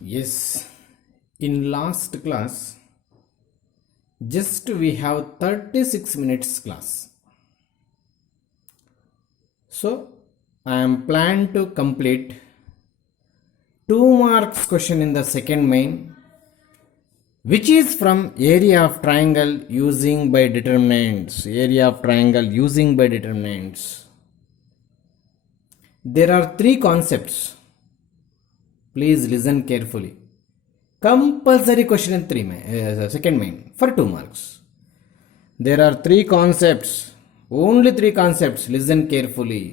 Yes, in last class, just we have 36 minutes class. So, I am planned to complete 2 marks question in the second main, which is from area of triangle using by determinants. Area of triangle using by determinants. There are 3 concepts. Please listen carefully. Compulsory question in second main for 2 marks. There are 3 concepts, only 3 concepts. Listen carefully.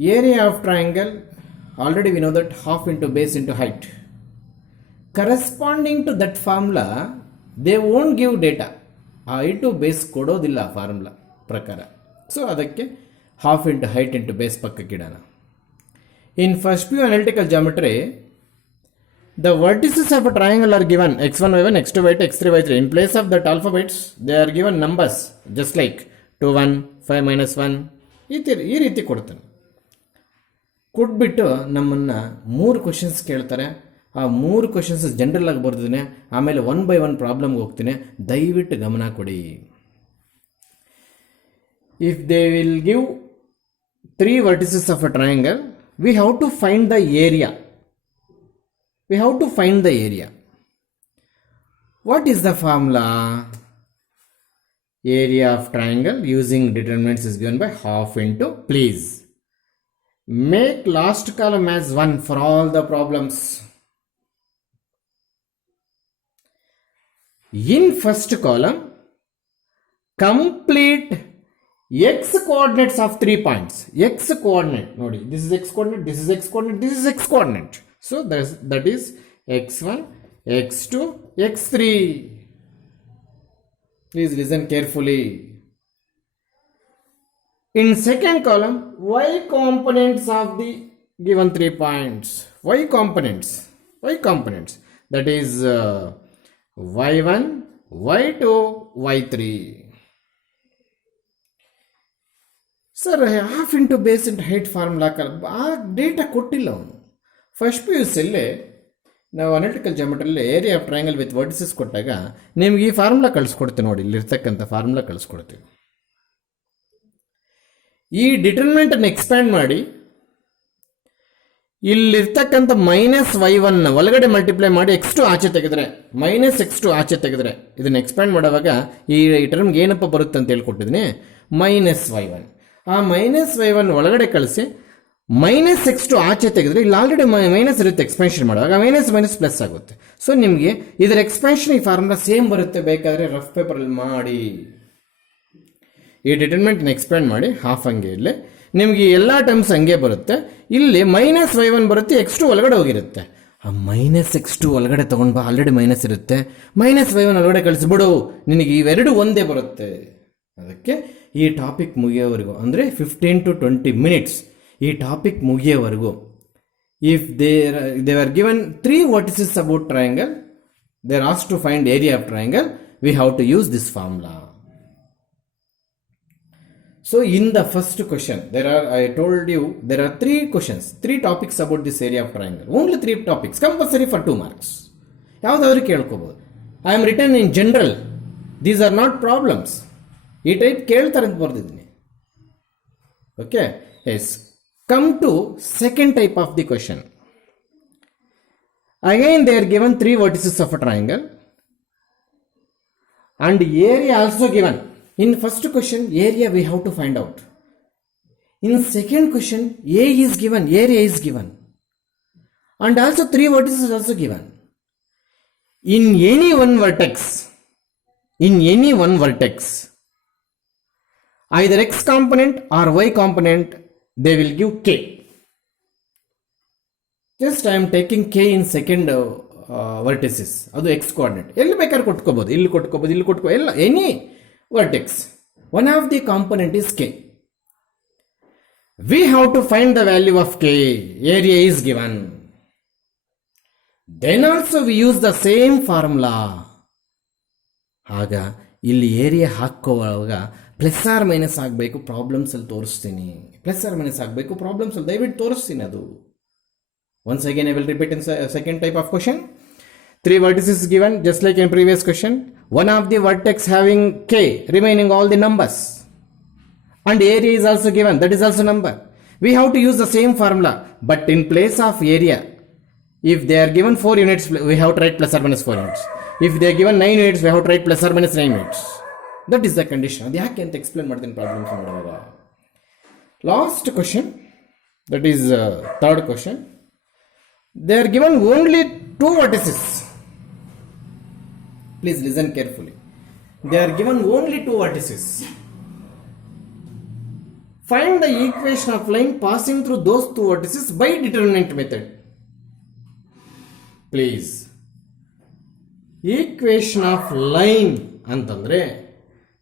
Area of triangle, already we know that half into base into height. Corresponding to that formula, they won't give data. Height to base ಕೊಡೋದಿಲ್ಲ formula ಪ್ರಕಾರ. So ಅದಕ್ಕೆ half into height into base ಪಕ್ಕಕ್ಕಿಡೋಣ. In first view analytical geometry, the vertices of a triangle are given x1, y1, x2, y2, x3, y3. In place of that alphabets, they are given numbers just like 2, 1, 5, minus 1. ಈ ರೀತಿ ಕೊಡ್ತಾನೆ. ಕೊಟ್ಬಿಟ್ಟು ನಮ್ಮನ್ನು 3 questions ಕೇಳ್ತಾರೆ. ಆ 3 questions general ಆಗಿ ಬರ್ದಿದ್ದೀನಿ. ಆಮೇಲೆ 1 by 1 ಪ್ರಾಬ್ಲಮ್ಗೆ ಹೋಗ್ತೀನಿ. ದಯವಿಟ್ಟು ಗಮನ ಕೊಡಿ. If they will give 3 vertices of a triangle, we have to find the area. We have to find the area. What is the formula? Area of triangle using determinants is given by half into, please make last column as 1 for all the problems. In first column, complete x coordinates of 3 points. X coordinate, nodi, this is x coordinate, this is x coordinate, this is x coordinate. So that is x1, x2, x3. Please listen carefully. In second column, y components of the given 3 points. Y components. That is y1, y2, y3. Sir half into base into height formula ಆ data ಕೊಟ್ಟಿಲ್ಲ ಅವನು. First P U ಸಿಯಲ್ಲಿ ನಾವು analytical ಜಾಮೆಟ್ರಿಯಲ್ಲಿ area of triangle with vertices ಕೊಟ್ಟಾಗ ನಿಮ್ಗೆ ಈ formula ಕಳಿಸ್ಕೊಡ್ತೀವಿ ನೋಡಿ, ಇಲ್ಲಿರ್ತಕ್ಕಂಥ ಫಾರ್ಮುಲಾ ಕಳಿಸ್ಕೊಡ್ತೀವಿ. ಈ ಡಿಟರ್ಮಿನೆಂಟನ್ನು ಎಕ್ಸ್ಪ್ಯಾಂಡ್ ಮಾಡಿ ಇಲ್ಲಿರ್ತಕ್ಕಂಥ -y1 ಒಳಗಡೆ ಮಲ್ಟಿಪ್ಲೈ ಮಾಡಿ x2 ಆಚೆ ತೆಗೆದ್ರೆ -x2 ಆಚೆ ತೆಗೆದ್ರೆ ಇದನ್ನು ಎಕ್ಸ್ಪ್ಯಾಂಡ್ ಮಾಡುವಾಗ ಈ ಟರ್ಮ್ಗೆ ಏನಪ್ಪ ಬರುತ್ತೆ ಅಂತ ಹೇಳ್ಕೊಟ್ಟಿದ್ದೀನಿ, -y1. ಆ -y1 ಒಳಗಡೆ ಕಳಿಸಿ -x2 ಆಚೆ ತೆಗೆದ್ರೆ ಇಲ್ಲಿ ಆಲ್ರೆಡಿ ಮೈನಸ್ ಇರುತ್ತೆ. ಎಕ್ಸ್ಪೆನ್ಷನ್ ಮಾಡುವಾಗ ಮೈನಸ್ ಪ್ಲಸ್ ಆಗುತ್ತೆ. ಸೊ ನಿಮಗೆ ಇದರ ಎಕ್ಸ್ಪೆನ್ಷನ್ ಈ ಫಾರ್ಮುಲಾ ಸೇಮ್ ಬರುತ್ತೆ. ಬೇಕಾದರೆ ರಫ್ ಪೇಪರಲ್ಲಿ ಮಾಡಿ ಈ ಡಿಟರ್ಮಿನೆಂಟ್ನ ಎಕ್ಸ್ಪ್ಯಾಂಡ್ ಮಾಡಿ ಹಾಫ್ ಹಂಗೆ ಇರಲಿ, ನಿಮಗೆ ಎಲ್ಲ ಟರ್ಮ್ಸ್ ಹಂಗೆ ಬರುತ್ತೆ. ಇಲ್ಲಿ -y1 ಬರುತ್ತೆ, x2 ಒಳಗಡೆ ಹೋಗಿರುತ್ತೆ. ಆ -x2 ಒಳಗಡೆ ತೊಗೊಂಡು ಬಾ, ಆಲ್ರೆಡಿ ಮೈನಸ್ ಇರುತ್ತೆ. -y1 ಒಳಗಡೆ ಕಳಿಸ್ಬಿಡು, ನಿನಗೆ ಇವೆರಡು ಒಂದೇ ಬರುತ್ತೆ. ಅದಕ್ಕೆ ಈ ಟಾಪಿಕ್ ಮುಗಿಯೋವರೆಗೂ ಅಂದರೆ 15 to 20 minutes ಈ ಟಾಪಿಕ್ ಮುಗಿಯೋವರೆಗೂ, if they are given 3 vertices about triangle, they are asked to find area of triangle, we have to use this formula. So in the first question, I told you there are 3 questions, 3 topics about this area of triangle. Only 3 topics, compulsory for 2 marks. ಯಾವುದಾದ್ರೂ ಕೇಳ್ಕೋಬಹುದು. I am written in general. These are not problems. ಈ type ಕೇಳ್ತಾರೆ ಅಂತ ಬರ್ದಿದ್ದೀನಿ. Okay, yes. Come to second type of the question. Again they are given 3 vertices of a triangle and area also given. In first question area we have to find out. In second question A is given, area is given, and also 3 vertices also given. In any one vertex, either x component or y component, they will give k. Just I am taking k in second vertices. ಅದು x coordinate. ಎಲ್ಲಿ ಬೇಕಾದ್ರೆ ಕೊಟ್ಕೋಬಹುದು, ಇಲ್ಲಿ ಕೊಟ್ಕೋಬಹುದು, ಎಲ್ಲ any vertex. One of the component is k. We have to find the value of k. Area is given. Then also we use the same formula. ಆಗ ಇಲ್ಲಿ area ಹಾಕೋವಾಗ plus R minus ಆಗಬೇಕು, ಪ್ರಾಬ್ಲಮ್ಸಲ್ಲಿ ತೋರಿಸ್ತೀನಿ. Plus R minus ಆಗಬೇಕು ಪ್ರಾಬ್ಲಮ್ಸಲ್ಲಿ, ದಯವಿಟ್ಟು ತೋರಿಸ್ತೀನಿ. ಅದು Once again, I will repeat in second type of question. 3 vertices given, just like in previous question. One of the vertex having k, remaining all the numbers. And area is also given, that is also number. We have to use the same formula, but in place of area, if they are given 4 units, we have to write plus or minus 4 units. If they are given 9 units, we have to write plus or minus 9 units. That is the condition. ಅದು ಯಾಕೆ ಅಂತ explain ಮಾಡ್ತೀನಿ problems ಮಾಡುವಾಗ. Last question, that is third question. They are given only 2 vertices. Please listen carefully. They are given only 2 vertices. Find the equation of line passing through those 2 vertices by determinant method. Please. Equation of line ಅಂತಂದ್ರೆ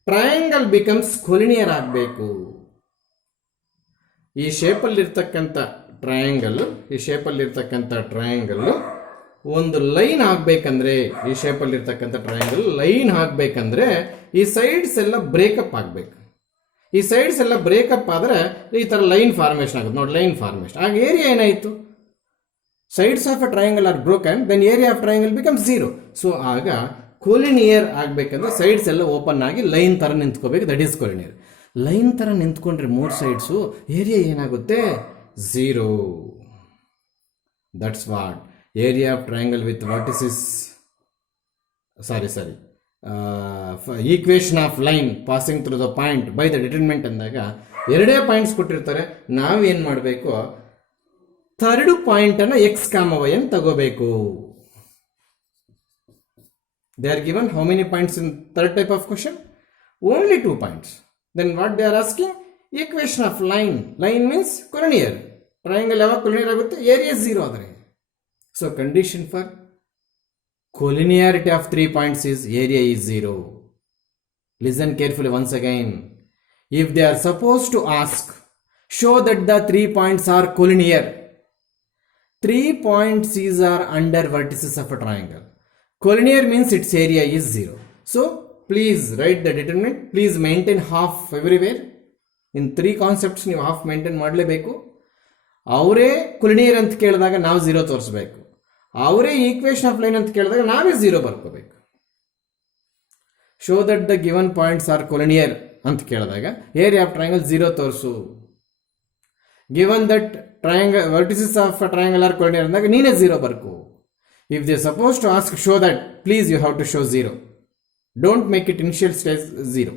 triangle becomes collinear ಆಗಬೇಕು. ಈ ಶೇಪಲ್ಲಿರ್ತಕ್ಕಂಥ triangle ಒಂದು line ಆಗಬೇಕಂದ್ರೆ, ಈ ಶೇಪಲ್ಲಿರ್ತಕ್ಕಂಥ triangle line ಆಗಬೇಕಂದ್ರೆ ಈ sides ಎಲ್ಲ breakup ಆಗಬೇಕು. ಈ ಸೈಡ್ಸ್ ಎಲ್ಲ ಬ್ರೇಕಪ್ ಆದರೆ ಈ ಥರ ಲೈನ್ ಫಾರ್ಮೇಷನ್ ಆಗುತ್ತೆ ನೋಡಿ, ಲೈನ್ ಫಾರ್ಮೇಷನ್. ಆಗ ಏರಿಯಾ ಏನಾಯಿತು? Sides of a triangle are broken, then area of triangle becomes 0. So ಆಗ ಕೊಲಿನಿಯರ್ ಆಗಬೇಕಂದ್ರೆ ಸೈಡ್ಸ್ ಎಲ್ಲ ಓಪನ್ ಆಗಿ ಲೈನ್ ಥರ ನಿಂತ್ಕೋಬೇಕು, ದಟ್ ಈಸ್ ಕೊಲಿನಿಯರ್. ಲೈನ್ ಥರ ನಿಂತ್ಕೊಂಡ್ರೆ 3 ಸೈಡ್ಸು, ಏರಿಯಾ ಏನಾಗುತ್ತೆ? 0. That's what area of triangle with vertices, equation of line passing through the point by the determinant ಅಂದಾಗ 2 ಪಾಯಿಂಟ್ಸ್ ಕೊಟ್ಟಿರ್ತಾರೆ. ನಾವೇನು ಮಾಡಬೇಕು? 3rd ಪಾಯಿಂಟನ್ನು x, y ಅಂತ ತಗೋಬೇಕು. They are given how many points in third type of question? Only 2 points. Then what they are asking? Equation of line. Line means collinear. Triangle ಯಾವಾಗ collinear ಆಗುತ್ತೆ? Area 0 ಆದರೆ. So condition for collinearity of 3 points is area is 0. Listen carefully once again. If they are supposed to ask, show that the 3 points are collinear. 3 points are under vertices of a triangle. Collinear means its area is 0. So please write the determinant. Please maintain half everywhere. In 3 concepts ನೀವು half maintain ಮಾಡಲೇಬೇಕು. ಅವರೇ collinear ಅಂತ ಕೇಳಿದಾಗ ನಾವು 0 ತೋರಿಸಬೇಕು. ಅವರೇ equation of line ಅಂತ ಕೇಳಿದಾಗ ನಾವೇ 0 ಬರ್ಕೋಬೇಕು. Show that the given points are collinear ಅಂತ ಕೇಳಿದಾಗ ಏರಿಯಾ ಆಫ್ ಟ್ರಯಾಂಗಲ್ 0 ತೋರಿಸು. Given that triangle vertices of triangle are collinear ಅಂದಾಗ ನೀನೇ 0 ಬರ್ಕೋ. If they are supposed to ask, show that, please you have to show 0. Don't make it initial stage 0.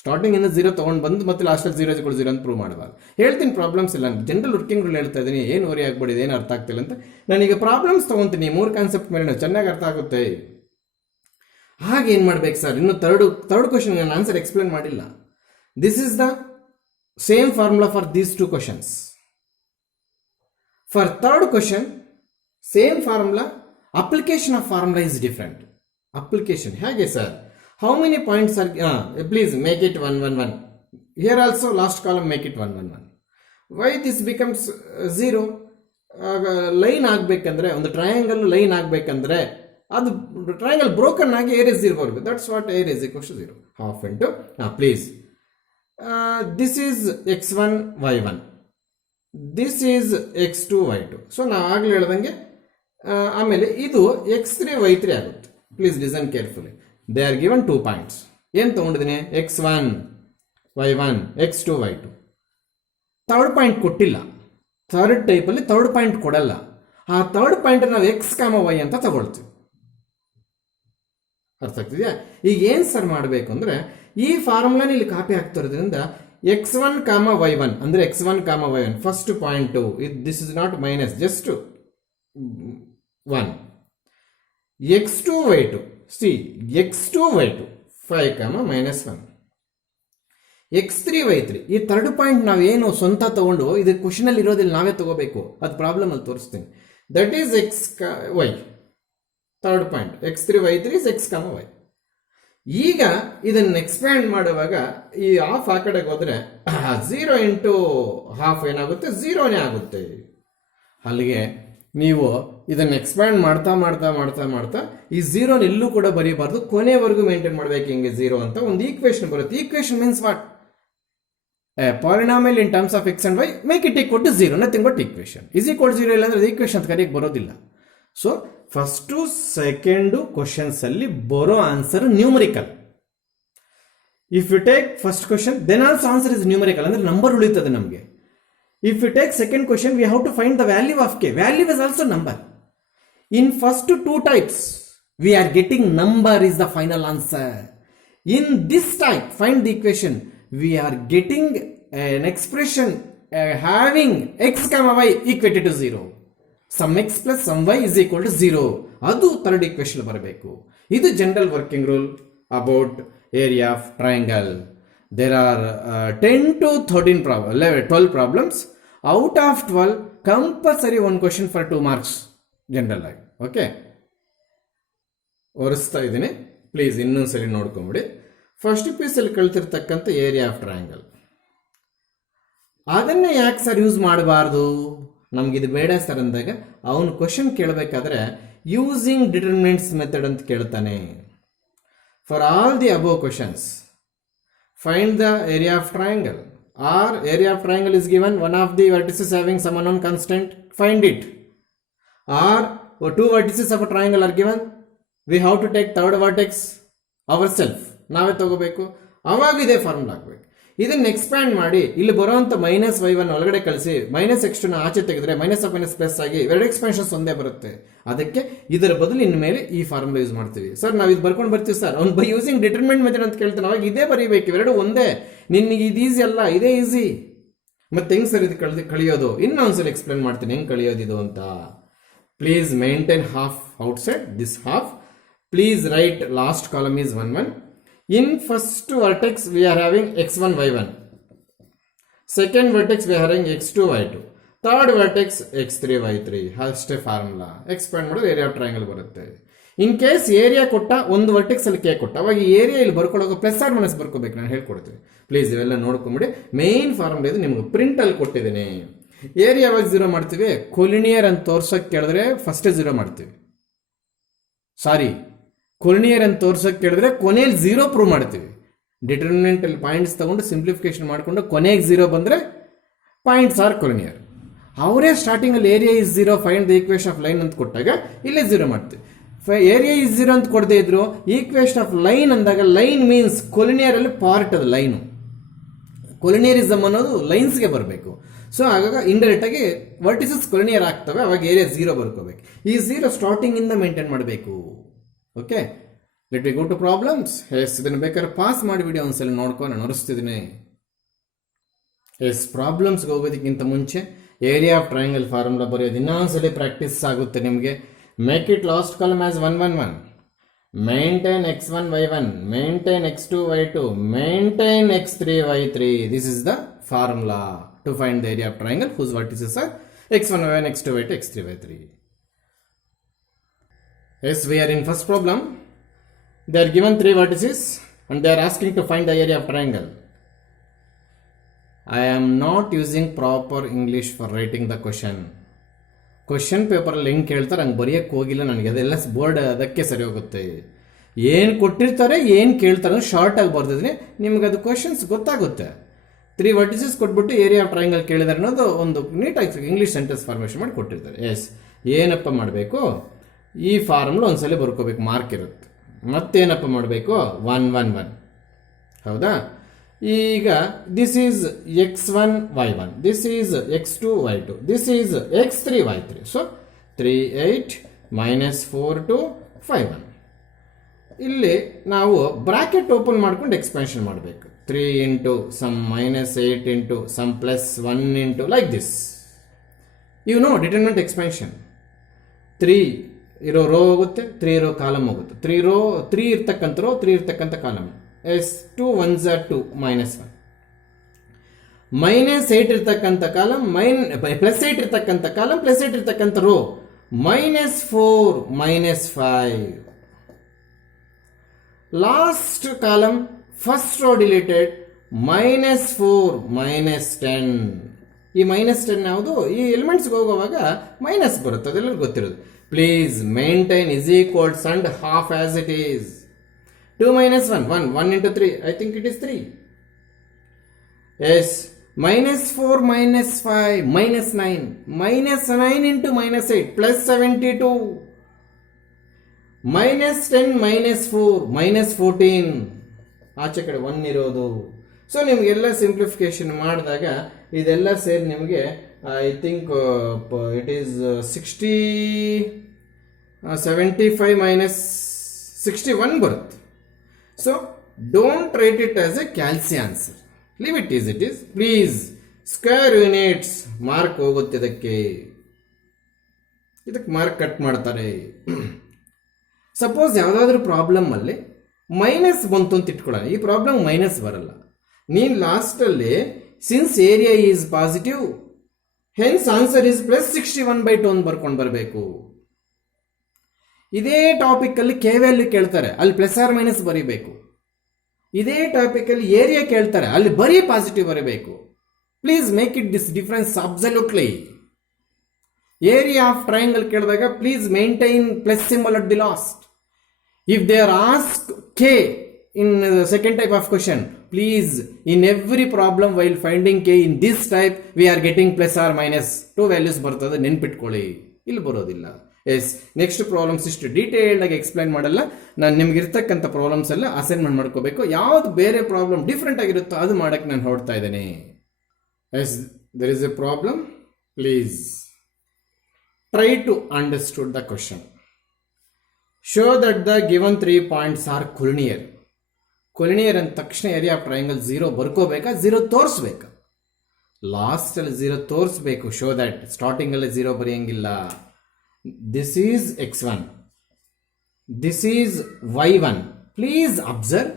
Starting ಇಂದ 0 ತೊಗೊಂಡು ಬಂದು ಮತ್ತೆ ಲಾಸ್ಟಲ್ಲಿ 0 ಅಂತ ಪ್ರೂವ್ ಮಾಡಬಾರ್ದು. ಹೇಳ್ತೀನಿ ಪ್ರಾಬ್ಲಮ್ಸ್ ಇಲ್ಲ, ಜನರಲ್ ವರ್ಕಿಂಗ್ ರೂಲ್ ಹೇಳ್ತಾ ಇದ್ದೀನಿ, ಏನು ಓರಿ ಆಗ್ಬಿಡಿದೆ, ಏನು ಅರ್ಥ ಆಗ್ತಿಲ್ಲ ಅಂತ. ನಾನೀಗ ಪ್ರಾಬ್ಲಮ್ಸ್ ತೊಗೊತೀನಿ, 3 ಕಾನ್ಸೆಪ್ಟ್ ಮೇಲೆ ಚೆನ್ನಾಗಿ ಅರ್ಥ ಆಗುತ್ತೆ. ಹಾಗೆ ಏನು ಮಾಡ್ಬೇಕು ಸರ್? ಇನ್ನು ಥರ್ಡ್ ಕ್ವಶನ್ ನಾನು ಆನ್ಸರ್ ಎಕ್ಸ್ಪ್ಲೇನ್ ಮಾಡಿಲ್ಲ. This is the same formula for these 2 questions. For third question same formula, application of formula is different. Application ಹೇಗೆ sir? How many points are please make it 1 1 1. Here also last column make it 1 1 1. Why this becomes 0? Line ಆಗಬೇಕಂದ್ರೆ, ಒಂದು triangle line ಆಗಬೇಕಂದ್ರೆ ಅದು triangle broken ಆಗಿ area 0 ಬರಬೇಕು. That's what area is equal to 0. Half into please this is x1 y1, this is x2 y2. So ನಾವು ಆಗಲೇ ಹೇಳ್ದಂಗೆ ಆಮೇಲೆ ಇದು x3 y3 ಆಗುತ್ತೆ. Please listen carefully. They are given 2 points. ಏನು ತೊಗೊಂಡಿದ್ದೀನಿ? x1 y1 x2 y2. Third point ಕೊಟ್ಟಿಲ್ಲ. Third ಟೈಪಲ್ಲಿ ಥರ್ಡ್ ಪಾಯಿಂಟ್ ಕೊಡಲ್ಲ. ಆ ಥರ್ಡ್ ಪಾಯಿಂಟ್ ನಾವು x, y ಅಂತ ತಗೊಳ್ತೀವಿ. ಅರ್ಥ ಆಗ್ತಿದೆಯಾ? ಈಗ ಏನು ಸರ್ ಮಾಡಬೇಕು ಅಂದರೆ, ಈ ಫಾರ್ಮುಲಾನ ಇಲ್ಲಿ ಕಾಪಿ ಆಗ್ತಿರೋದ್ರಿಂದ x1 y1 ಅಂದರೆ x1 y1 first point, this is naught minus, just 1. x2 y2, see x2 y2 5 minus 1. x3 y3, ಈ ಥರ್ಡ್ ಪಾಯಿಂಟ್ ನಾವೇನು ಸ್ವಂತ ತಗೊಂಡು ಇದು ಕ್ವಶನಲ್ಲಿ ಇರೋದಿಲ್ಲ, ನಾವೇ ತಗೋಬೇಕು. ಅದು ಪ್ರಾಬ್ಲಮ್ ಅಲ್ಲಿ ತೋರಿಸ್ತೀನಿ. That is x y. Third point x3 y3 is x y. ಈಗ ಇದನ್ನು ಎಕ್ಸ್ಪ್ಯಾಂಡ್ ಮಾಡುವಾಗ ಈ ಹಾಫ್ ಆ ಕಡೆಗೆ ಹೋದ್ರೆ 0 ಇಂಟು ಹಾಫ್ ಏನಾಗುತ್ತೆ? 0ನೇ ಆಗುತ್ತೆ. ಅಲ್ಲಿಗೆ ನೀವು ಇದನ್ನು ಎಕ್ಸ್ಪ್ಯಾಂಡ್ ಮಾಡ್ತಾ ಮಾಡ್ತಾ ಮಾಡ್ತಾ ಮಾಡ್ತಾ ಈ 0 ಎಲ್ಲೂ ಕೂಡ ಬರೀಬಾರ್ದು, ಕೊನೆವರೆಗೂ ಮೇಂಟೈನ್ ಮಾಡಬೇಕು. ಹಿಂಗೆ 0 ಅಂತ ಒಂದು ಈಕ್ವೇಶನ್ ಬರುತ್ತೆ. Equation means what? Polynomial in terms of X and Y make it equal to 0, nothing but equation. Is equal 0 ಇಲ್ಲ ಅಂದ್ರೆ ಈಕ್ವೇಷನ್ ಅಂತ ಕರೆಯಕ್ಕೆ ಬರೋದಿಲ್ಲ. ಸೊ ಫಸ್ಟು ಸೆಕೆಂಡು ಕ್ವಶನ್ಸ್ ಅಲ್ಲಿ ಬರೋ answer numerical. If you take first question then also answer is numerical, ಅಂದ್ರೆ number ಉಳಿತದೆ ನಮಗೆ. If you take second question we have to find the value of K, value is also number. In first two types we are getting number is the final answer. In this type, find the equation, we are getting an expression having x comma y equated to 0. Some x plus some y is equal to 0. ಅದು third equation ಬರಬೇಕು. ಇದು general working rule about area of triangle. There are 10 to 13 12 problems. Out of 12 compulsory one question for 2 marks general ಆಗಿ. Okay, ಒರೆಸ್ತಾ ಇದ್ದೀನಿ, please ಇನ್ನೊಂದ್ಸರಿ ನೋಡ್ಕೊಂಬಿಡಿ. First ಪೀಸಲ್ಲಿ ಕಳ್ತಿರ್ತಕ್ಕಂಥ ಏರಿಯಾ ಆಫ್ ಟ್ರಯಾಂಗಲ್, ಅದನ್ನೇ ಯಾಕೆ ಸರ್ ಯೂಸ್ ಮಾಡಬಾರ್ದು, ನಮ್ಗಿದು ಬೇಡ ಸರ್ ಅಂದಾಗ ಅವನು ಕ್ವಶನ್ ಕೇಳಬೇಕಾದ್ರೆ ಯೂಸಿಂಗ್ ಡಿಟರ್ಮಿನೆಂಟ್ಸ್ ಮೆಥಡ್ ಅಂತ ಕೇಳ್ತಾನೆ. For all the above questions find the area of triangle, or area of triangle is given one of the vertices having some unknown constant, find it. Or 2 vertices of a triangle are given, we have to take third vertex ourselves, ನಾವೇ ತಗೋಬೇಕು. ಅವಾಗ ಇದೇ formula ಹಾಕ್ಬೇಕು. ಇದನ್ನ expand ಮಾಡಿ ಇಲ್ಲಿ ಬರುವಂತ -y1 ಒಳಗಡೆ ಕಳಿಸಿ -x2 ಆಚೆ ತೆಗೆದ್ರೆ ಮೈನಸ್ ಆಫ್ ಮೈನಸ್ ಪ್ಲಸ್ ಆಗಿ ಎರಡು ಎಕ್ಸ್ಪಾನ್ಷನ್ಸ್ ಒಂದೇ ಬರುತ್ತೆ. ಅದಕ್ಕೆ ಇದರ ಬದಲು ಇನ್ಮೇಲೆ ಈ ಫಾರ್ಮುಲಾ ಯೂಸ್ ಮಾಡ್ತೀವಿ. ಸರ್ ನಾವು ಇದು ಬರ್ಕೊಂಡು ಬರ್ತೀವಿ ಸರ್, ಅವ್ನು ಬೈ ಯೂಸಿಂಗ್ ಡಿಟರ್ಮಿನೆಂಟ್ ಮೆಥಡ್ ಅಂತ ಕೇಳ್ತಾನೆ, ಅವಾಗ ಇದೇ ಬರೀಬೇಕು, ಎರಡು ಒಂದೇ. ನಿನ್ಗೆ ಇದು ಈಸಿ ಅಲ್ಲ, ಇದೇ ಈಸಿ. ಮತ್ತೆ ಹೆಂಗ್ ಸರ್ ಇದು ಕಳಿಯೋದು, ಇನ್ನೊಂದ್ಸಲ ಎಕ್ಸ್ಪ್ಲೇನ್ ಮಾಡ್ತೀನಿ ಹೆಂಗ್ ಕಳಿಯೋದು ಇದು ಅಂತ. Please maintain half outside, this half. Please write last column is 1 1. In first vertex we are having x1 y1. Second vertex we are having x2 y2. Third vertex x3 y3. ಅಷ್ಟೇ formula. Expand ಮಾಡಿದ್ರೆ area of triangle ಬರುತ್ತೆ. In case area ಕೊಟ್ಟ ಒಂದು vertex ಅಲ್ಲಿ K ಕೊಟ್ಟ, ಅವಾಗ area ಇಲ್ಲಿ ಬರ್ಕೊಳ್ಳೋಕೆ plus R minus ಬರ್ಕೋಬೇಕು, ನಾನು ಹೇಳ್ಕೊಡ್ತೀನಿ. ಪ್ಲೀಸ್ ಇವೆಲ್ಲ ನೋಡ್ಕೊಂಬಿಡಿ. ಮೇನ್ ಫಾರ್ಮುಲಾ ಇದು ನಿಮ್ಗೆ ಪ್ರಿಂಟ್ ಅಲ್ಲಿ ಕೊಟ್ಟಿದ್ದೀನಿ. ಏರಿಯಾ ಯಾವಾಗ 0 ಮಾಡ್ತೀವಿ, ಕೊಲಿನಿಯರ್ ಅಂತ ತೋರ್ಸಕ್ಕೆ ಕೇಳಿದ್ರೆ ಫಸ್ಟ್ 0 ಮಾಡ್ತೀವಿ. ಸಾರಿ, ಕೊಲಿನಿಯರ್ ಅಂತ ತೋರ್ಸಕ್ಕೆ ಕೇಳಿದ್ರೆ ಕೊನೆಯಲ್ಲಿ 0 ಪ್ರೂವ್ ಮಾಡ್ತೀವಿ. ಡಿಟರ್ಮಿನೆಂಟ್ ಅಲ್ಲಿ ಪಾಯಿಂಟ್ಸ್ ತಗೊಂಡು ಸಿಂಪ್ಲಿಫಿಕೇಶನ್ ಮಾಡಿಕೊಂಡು ಕೊನೆಗೆ 0 ಬಂದರೆ ಪಾಯಿಂಟ್ಸ್ ಆರ್ ಕೊಲಿನಿಯರ್. ಅವರೇ ಸ್ಟಾರ್ಟಿಂಗ್ ಅಲ್ಲಿ area is 0 find the equation of line ಅಂತ ಕೊಟ್ಟಾಗ ಇಲ್ಲೇ 0 ಮಾಡ್ತೀವಿ. ಏರಿಯಾ ಇಸ್ 0 ಅಂತ ಕೊಡದೇ ಇದ್ರು ಈಕ್ವೇಷನ್ ಆಫ್ ಲೈನ್ ಅಂದಾಗ ಲೈನ್ ಮೀನ್ಸ್ ಕೊಲಿನಿಯರ್ ಅಲ್ಲಿ ಪಾರ್ಟ್ ಅದು ಲೈನು. ಕೊಲಿನಿಯರಿಸಮ್ ಅನ್ನೋದು ಲೈನ್ಸ್ಗೆ ಬರಬೇಕು. ಸೊ ಆಗಾಗ ಇಂಡೈರೆಕ್ಟ್ ಆಗಿ ವರ್ಟಿಸಸ್ ಕೊಲಿನಿಯರ್ ಆಗ್ತವೆ, ಅವಾಗ ಏರಿಯಾ 0 ಬರ್ಕೋಬೇಕು. ಈ 0 ಸ್ಟಾರ್ಟಿಂಗ್ ಇಂದ ಮೇಂಟೈನ್ ಮಾಡಬೇಕು. Okay, let we go to problems. Yes, ಇದನ್ನು ಬೇಕಾದ್ರೆ ಪಾಸ್ ಮಾಡಿಬಿಡಿ, ಒಂದ್ಸಲ ನೋಡ್ಕೊಂಡು ನಾನು ಹೊರಿಸ್ತಿದ್ದೀನಿ. ಎಸ್, ಪ್ರಾಬ್ಲಮ್ಸ್ಗೆ ಹೋಗೋದಕ್ಕಿಂತ ಮುಂಚೆ ಏರಿಯಾ ಆಫ್ ಟ್ರಯಾಂಗಲ್ ಫಾರ್ಮುಲಾ ಬರೆಯೋದು ಇನ್ನೊಂದ್ಸಲಿ ಪ್ರಾಕ್ಟೀಸ್ ಆಗುತ್ತೆ ನಿಮಗೆ. Make it last column as 1 1 1. Maintain x1 y1, maintain x2 y2, maintain x3 y3. This is the formula to find the area of triangle whose vertices are x1 y1, x2 y2, x3 y3. Yes, we are in first problem. They are given 3 vertices and they are asking to find the area of triangle. I am not using proper English for writing the question. Question ಪೇಪರಲ್ಲಿ ಹೆಂಗೆ ಕೇಳ್ತಾರೆ ಹಂಗೆ ಬರೆಯೋಕ್ಕೆ ಹೋಗಿಲ್ಲ ನನಗೆ, ಅದೆಲ್ಲ board ಅದಕ್ಕೆ ಸರಿ ಹೋಗುತ್ತೆ. ಏನು ಕೊಟ್ಟಿರ್ತಾರೆ ಏನು ಕೇಳ್ತಾರೆ ಶಾರ್ಟಾಗಿ ಬರ್ದಿದ್ರೆ ನಿಮ್ಗೆ ಅದು ಕ್ವಶನ್ಸ್ ಗೊತ್ತಾಗುತ್ತೆ. 3 vertices ಕೊಟ್ಬಿಟ್ಟು ಏರಿಯಾ ಆಫ್ ಟ್ರಯಾಂಗಲ್ ಕೇಳಿದಾರೆ ಅನ್ನೋದು ಒಂದು ನೀಟಾಗಿ ಇಂಗ್ಲೀಷ್ ಸೆಂಟೆನ್ಸ್ ಫಾರ್ಮೇಷನ್ ಮಾಡಿ ಕೊಟ್ಟಿರ್ತಾರೆ. ಎಸ್, ಏನಪ್ಪ ಮಾಡಬೇಕು, ಈ ಫಾರ್ಮುಲಾ ಒಂದ್ಸಲ ಬರ್ಕೋಬೇಕು, ಮಾರ್ಕ್ ಇರುತ್ತೆ. ಮತ್ತೇನಪ್ಪ ಮಾಡಬೇಕು, 1 1 1. ಹೌದಾ? ಈಗ this is x1 y1, this is x2 y2, this is x3 y3. So 3 8 -4 2 5 1. ಇಲ್ಲಿ ನಾವು ಬ್ರಾಕೆಟ್ ಓಪನ್ ಮಾಡ್ಕೊಂಡು ಎಕ್ಸ್ಪಾನ್ಷನ್ ಮಾಡಬೇಕು. 3 into some -8 into some +1 into like this. You know determinant expansion. 3 ಇರೋ ರೋ ಹೋಗುತ್ತೆ, 3 ಇರೋ ಕಾಲಮ್ ಹೋಗುತ್ತೆ. 3 ಇರ್ತಕ್ಕಂಥ ರೋ, 3 ಇರ್ತಕ್ಕಂಥ ಕಾಲಮ್. S 2 1s are 2 -1. -8 ಇರ್ತಕ್ಕಂಥ ಕಾಲಮ್, +8 ಇರ್ತಕ್ಕಂಥ ಕಾಲಮ್, +8 ಇರ್ತಕ್ಕಂಥ row, -4 -5. Last column first row deleted, -4 -10. ಈ -10 ಯಾವುದು, ಈ ಎಲಿಮೆಂಟ್ಸ್ಗೆ ಹೋಗುವಾಗ ಮೈನಸ್ ಬರುತ್ತೆ, ಅದೆಲ್ಲರಿಗೂ ಗೊತ್ತಿರೋದು. Please maintain is equals and half as it is. 2 - 1 1 1 into 3, I think it is 3. S -4 -5 -9 -9 into -8 +72 -10 -4 -14 ಆಚೆ ಕಡೆ 1 ಇರೋದು. ಸೊ ನಿಮಗೆಲ್ಲ ಸಿಂಪ್ಲಿಫಿಕೇಶನ್ ಮಾಡಿದಾಗ ಇದೆಲ್ಲ ಸೇರಿ ನಿಮಗೆ ಐ ಥಿಂಕ್ ಇಟ್ ಈಸ್ 75 -61 ಬರುತ್ತೆ. So don't write it as a calci answer, leave it is it is please. Square units mark ಹೋಗುತ್ತೆ, ಇದಕ್ಕೆ ಮಾರ್ಕ್ ಕಟ್ ಮಾಡ್ತಾರೆ. ಸಪೋಸ್ ಯಾವುದಾದ್ರೂ ಪ್ರಾಬ್ಲಮ್ಮಲ್ಲಿ ಮೈನಸ್ ಬಂತು ಅಂತ ಇಟ್ಕೊಳ್ಳೋಣ, ಈ ಪ್ರಾಬ್ಲಮ್ ಮೈನಸ್ ಬರಲ್ಲ. ನೀನು ಲಾಸ್ಟಲ್ಲಿ since area is positive hence answer is +61/2 ಅಂತ ಬರ್ಕೊಂಡು ಬರಬೇಕು. ಇದೇ ಟಾಪಿಕಲ್ಲಿ ಕೆ ವ್ಯಾಲ್ಯೂ ಕೇಳ್ತಾರೆ, ಅಲ್ಲಿ +or- ಬರೀಬೇಕು. ಇದೇ ಟಾಪಿಕಲ್ಲಿ ಏರಿಯಾ ಕೇಳ್ತಾರೆ, ಅಲ್ಲಿ ಬರೀ ಪಾಸಿಟಿವ್ ಬರಬೇಕು. Please make it this difference absolutely. Area of triangle ಕೇಳಿದಾಗ please maintain plus symbol at the last. If they are ask K in the second type of question, please in every problem while finding k in this type we are getting +or- 2 values ಬರ್ತದೆ, ನೆನ್ಪಿಟ್ಕೊಳ್ಳಿ, ಇಲ್ಲಿ ಬರೋದಿಲ್ಲ. S, next problems ಇಷ್ಟು detailed ಆಗಿ explain ಮಾಡಲ್ಲ, ನಾನು ನಿಮ್ಗೆ ಇರ್ತಕ್ಕಂಥ ಪ್ರಾಬ್ಲಮ್ಸ್ ಎಲ್ಲ ಅಸೈನ್ಮೆಂಟ್ ಮಾಡ್ಕೋಬೇಕು. ಯಾವ್ದು ಬೇರೆ ಪ್ರಾಬ್ಲಮ್ ಡಿಫ್ರೆಂಟ್ ಆಗಿರುತ್ತೋ ಅದು ಮಾಡಕ್ಕೆ ನಾನು ಹೊರಡ್ತಾ ಇದ್ದೇನೆ. Yes, there is a problem, please try to understood the question. Show that the given 3 points are collinear. Collinear ಅಂದ ತಕ್ಷಣ ಏರಿಯಾ ಆಫ್ ಟ್ರಯಾಂಗಲ್ 0 ಬರ್ಕೋಬೇಕಾ, 0 ತೋರಿಸ್ಬೇಕಾ? ಲಾಸ್ಟಲ್ಲಿ 0 ತೋರಿಸ್ಬೇಕು. ಶೋ ದಟ್ ಸ್ಟಾರ್ಟಿಂಗಲ್ಲಿ 0 ಬರೆಯಂಗಿಲ್ಲ. This is x1, this is y1. Please observe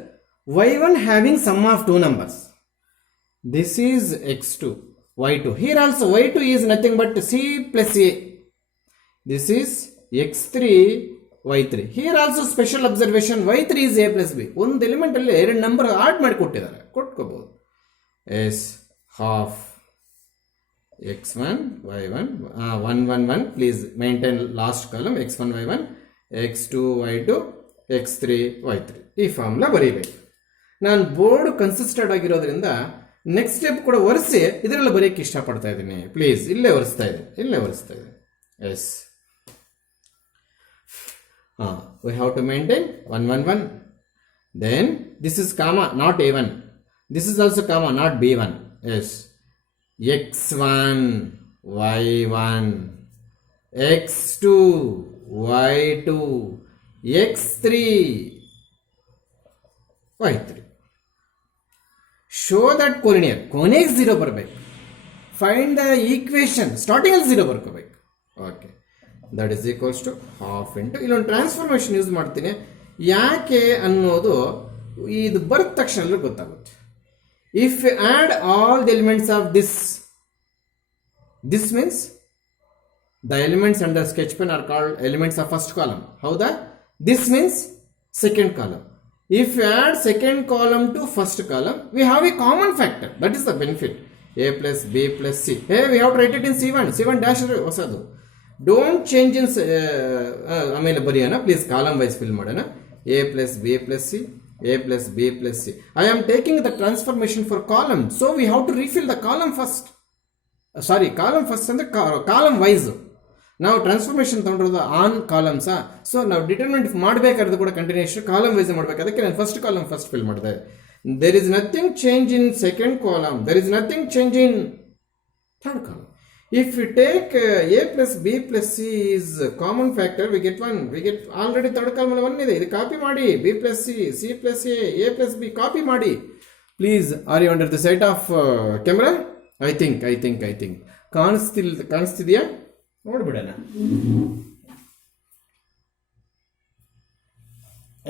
y1 having sum of 2 numbers. This is x2, y2. Here also y2 is nothing but c plus a. This is x3, y3. Here also special observation, y3 is a plus b. ಒಂದು element ಅಲ್ಲಿ 2 number add ಮಾಡಿ ಕೊಟ್ಟಿದ್ದಾರೆ, ಕೊಟ್ಕೋಬಹುದು. Yes, half x1 y1 1 1 1. Please maintain last column x1 y1 x2 y2 x3 y3. ಈ formula ಬರೀಬೇಕು. ನಾನು board consistent ಆಗಿರೋದ್ರಿಂದ next step ಕೂಡ ಒರೆಸಿ ಇದರೆಲ್ಲ ಬರೆಯಕ್ಕೆ ಇಷ್ಟಪಡ್ತಾ ಇದ್ದೀನಿ. ಪ್ಲೀಸ್ ಇಲ್ಲೇ ಒರೆಸ್ತಾ ಇದೆ. Yes, we have to maintain 1 1 1. Then this is comma, not a1. This is also comma, not b1. Yes, x1 y1 x2 y2 x3 y3. Show that collinear. ಕೊನೆಗೆ 0 ಬರಬೇಕು. ಫೈಂಡ್ ದ ಈಕ್ವೇಶನ್, ಸ್ಟಾರ್ಟಿಂಗ್ ಅಲ್ಲಿ 0 ಬರ್ಕೋಬೇಕು. Okay, that is equals to half into ಇಲ್ಲೊಂದು transformation use ಮಾಡ್ತೀನಿ. ಯಾಕೆ ಅನ್ನೋದು ಇದು ಬರೆದ ತಕ್ಷಣ ಗೊತ್ತಾಗುತ್ತೆ. If you add all the elements of this means the elements under sketch pen are called elements of first column. ಹೌದಾ? This means second column. If you add second column to first column, we have a common factor. That is the benefit. A plus B plus C. Hey, we have to write it in C1 dash ಹೊಸದು. Don't change in ಆಮೇಲೆ ಬರೆಯೋಣ. Please column wise fill ಮಾಡೋಣ. A plus B plus C, A plus B plus C. I am taking the transformation for column. So we have to refill the column first. Column first ಅಂದ್ರೆ column wise. ನಾವು transformation ತಗೊಂಡಿರೋದು on columns. So ನಾವು ಡಿಟರ್ಮೆಂಟ್ ಮಾಡಬೇಕಾದ್ರೆ ಕೂಡ continuation column wise ಮಾಡಬೇಕು. ಅದಕ್ಕೆ ನಾನು first column first fill ಮಾಡಿದೆ. There is nothing change in second column, there is nothing change in third column. If you take A plus B plus C is common factor, we get 1. We get already third column 1 ಇದೆ. ಇದು copy ಮಾಡಿ. B plus C, C plus A plus B copy ಮಾಡಿ. Please, are you under the sight of camera? I think ಕಾಣಿಸ್ತಿದೆಯಾ? ನೋಡ್ಬಿಡೋಣ.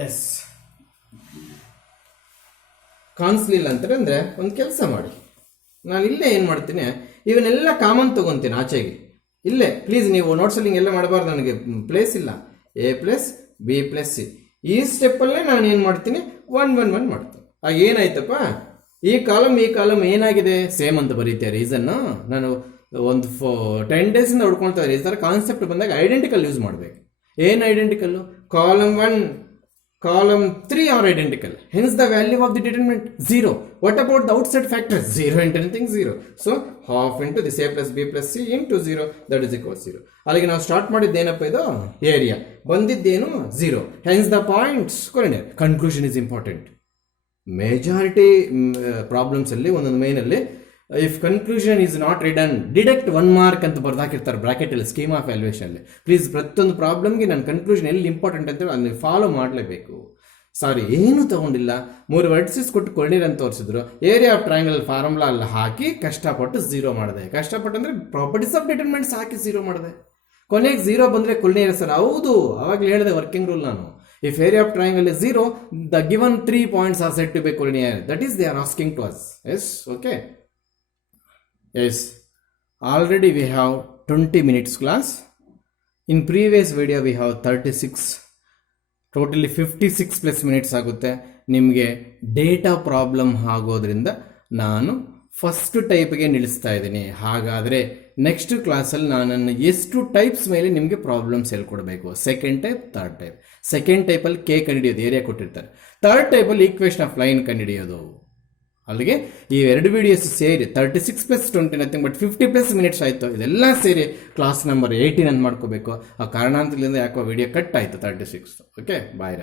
Yes, ಕಾಣಿಸ್ಲಿಲ್ಲ ಅಂತಂದ್ರೆ ಒಂದು ಕೆಲಸ ಮಾಡಿ. ನಾನು ಇಲ್ಲೇ ಏನು ಮಾಡ್ತೀನಿ, ಇವನ್ನೆಲ್ಲ ಕಾಮನ್ ತಗೊಂತೀನಿ ಆಚೆಗೆ. ಇಲ್ಲೇ ಪ್ಲೀಸ್ ನೀವು ನೋಟ್ಸಲ್ಲಿ ಎಲ್ಲ ಮಾಡಬಾರ್ದು, ನನಗೆ ಪ್ಲೇಸ್ ಇಲ್ಲ. A plus B plus C ಈ ಸ್ಟೆಪ್ಪಲ್ಲೇ ನಾನು ಏನು ಮಾಡ್ತೀನಿ, 1 1 1 ಮಾಡ್ತೀನಿ. ಏನಾಯ್ತಪ್ಪ, ಈ ಕಾಲಮ್ ಏನಾಗಿದೆ ಸೇಮ್ ಅಂತ ಬರೀತೀಯ. ರೀಸನ್ನು ನಾನು ಒಂದು 10 ಡೇಸಿಂದ ಹೊಡ್ಕೊಳ್ತಾ ಇದ್ದಾರೆ. ಈ ಥರ ಕಾನ್ಸೆಪ್ಟ್ ಬಂದಾಗ ಐಡೆಂಟಿಕಲ್ ಯೂಸ್ ಮಾಡಬೇಕು. ಏನು identical? Column 1 column 3 are identical, hence the value of the determinant 0. What about the outside factors? 0 into anything 0. So half into this a plus b plus c into 0, that is equals 0. ಅಲ್ಲಿಗೆ ನಾವು start ಮಾಡಿದ್ದೇನಪ್ಪ, ಇದು area ಬಂದಿದ್ದೇನು 0, hence the points ಕೊನೆಯ conclusion is important. Majority problems ಅಲ್ಲಿ ಒಂದೊಂದು ಮೇನಲ್ಲಿ if conclusion is not ridden deduct 1 mark ಅಂತ ಬರ್ದಾಕಿರ್ತಾರೆ bracket ಅಲ್ಲಿ scheme of valuation ಅಲ್ಲಿ. ಪ್ಲೀಸ್ ಪ್ರತಿಯೊಂದು ಪ್ರಾಬ್ಲಮ್ಗೆ ನಾನು ಕನ್ಕ್ಲೂಷನ್ ಎಲ್ಲಿ ಇಂಪಾರ್ಟೆಂಟ್ ಅಂತೇಳಿ ಅದನ್ನ ಫಾಲೋ ಮಾಡಲೇಬೇಕು. ಸಾರಿ, ಏನು ತಗೊಂಡಿಲ್ಲ, 3 ವರ್ಟಿಸಸ್ ಕೊಟ್ಟು ಕೊಳ್ನೀರ್ ಅಂತ ತೋರಿಸಿದ್ರು, ಏರಿಯಾ ಆಫ್ ಟ್ರಯಾಂಗಲ್ ಫಾರ್ಮುಲಾ ಅಲ್ಲಿ ಹಾಕಿ ಕಷ್ಟಪಟ್ಟು 0 ಮಾಡಿದೆ. ಕಷ್ಟಪಟ್ಟು ಅಂದ್ರೆ ಪ್ರಾಪರ್ಟೀಸ್ ಆಫ್ ಡಿಟರ್ಮಿನೆಂಟ್ಸ್ ಹಾಕಿ 0 ಮಾಡಿದೆ. ಕೊನೆಗೆ 0 ಬಂದ್ರೆ ಕೊಳ್ನೀರ್ ಸರ್, ಹೌದು ಅವಾಗಲೇ ಹೇಳಿದೆ ವರ್ಕಿಂಗ್ ರೂಲ್ ನಾನು. If area of triangle is 0, the given 3 points are said to be collinear. That is, they are asking to us. Yes, okay. Yes, already we have 20 minutes class. In previous video we have 36, totally 56 plus minutes ಆಗುತ್ತೆ. ನಿಮಗೆ data problem ಆಗೋದ್ರಿಂದ ನಾನು first ಟೈಪ್ಗೆ ನಿಲ್ಲಿಸ್ತಾ ಇದ್ದೀನಿ. ಹಾಗಾದರೆ next ಕ್ಲಾಸಲ್ಲಿ ನಾನು ಎಷ್ಟು types ಮೇಲೆ ನಿಮಗೆ ಪ್ರಾಬ್ಲಮ್ಸ್ ಹೇಳ್ಕೊಡ್ಬೇಕು, second type, third type. Second ಟೈಪಲ್ಲಿ ಕೆ ಕಂಡುಹಿಡಿಯೋದು, ಏರಿಯಾ ಕೊಟ್ಟಿರ್ತಾರೆ. ಥರ್ಡ್ ಟೈಪಲ್ಲಿ ಈಕ್ವೇಷನ್ ಆಫ್ ಲೈನ್ ಕಂಡುಹಿಡಿಯೋದು. ಅಲ್ಲಿಗೆ ಈ 2 ವಿಡಿಯೋಸ್ ಸೇರಿ 36 plus 20 nothing but 50 plus minutes ಆಯಿತು. ಇದೆಲ್ಲ ಸೇರಿ ಕ್ಲಾಸ್ ನಂಬರ್ 18 ಅಂತ ಮಾಡ್ಕೋಬೇಕು. ಆ ಕಾರಣಾಂತರದಿಂದ ಯಾಕೋ ವಿಡಿಯೋ ಕಟ್ ಆಯಿತು 36. ಓಕೆ, ಬಾಯ್.